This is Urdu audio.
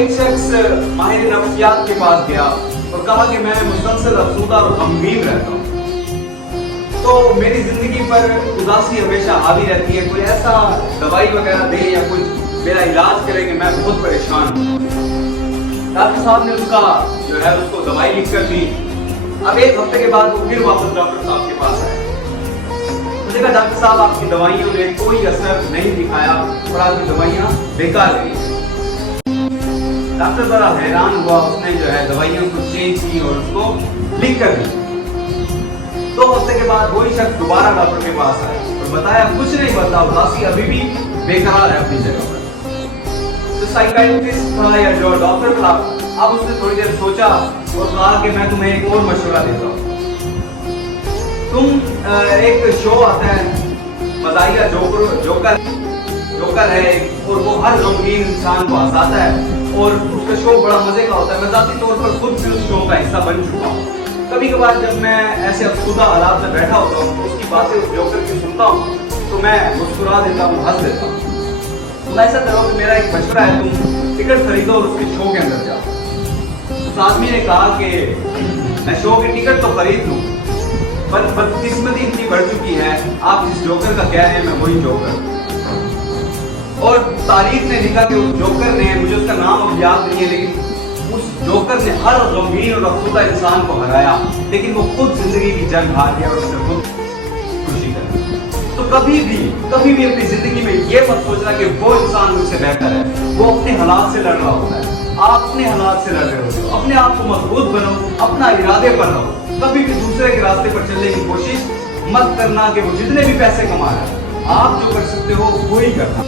ایک شخص ماہر نفسیات کے پاس گیا اور کہا کہ میں مسلسل افسردہ اور غمگین رہتا ہوں، تو میری زندگی پر اداسی ہمیشہ حاوی رہتی ہے، کوئی ایسا دوائی وغیرہ دے یا کچھ میرا علاج کرے کہ میں بہت پریشان ہوں۔ ڈاکٹر صاحب نے اس کو دوائی لکھ کر دی۔ اب ایک ہفتے کے بعد وہ پھر واپس ڈاکٹر صاحب کے پاس آئے۔ مجھے کہا ڈاکٹر صاحب آپ کی دوائیوں نے کوئی اثر نہیں دکھایا اور آپ کی دوائیاں بیکار گئی۔ ڈاکٹر ذرا حیران ہوا، اس نے دوائیوں کو چینج کی اور اس کو لکھ کر دی۔ 2 ہفتے کے بعد وہی شخص دوبارہ ڈاکٹر کے پاس آیا اور بتایا کچھ نہیں بدلا، اداسی ابھی بھی بیقرار ہے اپنی جگہ پر۔ جو سائیکائٹرسٹ تھا یا جو ڈاکٹر تھا، اب اس نے تھوڑی دیر سوچا اور کہا کہ میں تمہیں ایک اور مشورہ دیتا ہوں۔ ایک شو آتا ہے مزاحیہ جوکر ہے اور وہ ہر غمگین انسان کو ہنساتا ہے اور اس کا شو بڑا مزے کا ہوتا ہے۔ میں ذاتی طور پر خود بھی اس شو کا حصہ بن چکا ہوں۔ کبھی کبھار جب میں ایسے افسردہ حالات میں بیٹھا ہوتا ہوں تو اس کی باتیں اس جوکر کی سنتا ہوں تو میں مسکرا دیتا ہوں، ہنس دیتا ہوں۔ تم ایسا کرو کہ میرا ایک مشورہ ہے، تم ٹکٹ خریدو اور اس کے شو کے اندر جاؤ۔ اس آدمی نے کہا کہ میں شو کی ٹکٹ تو خرید لوں، پر بدقسمتی اتنی بڑھ چکی ہے، آپ جس جوکر کا کہہ رہے ہیں میں وہی جوکر ہوں۔ اور تاریخ نے لکھا کہ اس جوکر نے، مجھے اس کا نام اب یاد نہیں ہے، لیکن اس جوکر نے ہر غمگین اور افسردہ انسان کو ہرایا، لیکن وہ خود زندگی کی جنگ ہار گیا اور اس نے خود خوشی کر لی۔ تو کبھی بھی اپنی زندگی میں یہ مت سوچنا کہ وہ انسان مجھ سے بہتر ہے، وہ اپنے حالات سے لڑ رہا ہوتا ہے، آپ اپنے حالات سے لڑ رہے ہوتے ہو۔ اپنے آپ کو مضبوط بنو، اپنا ارادے پر رہو، کبھی بھی دوسرے کے راستے پر چلنے کی کوشش مت کرنا کہ وہ جتنے بھی پیسے کما رہا ہے، آپ جو کر سکتے ہو وہی کرنا۔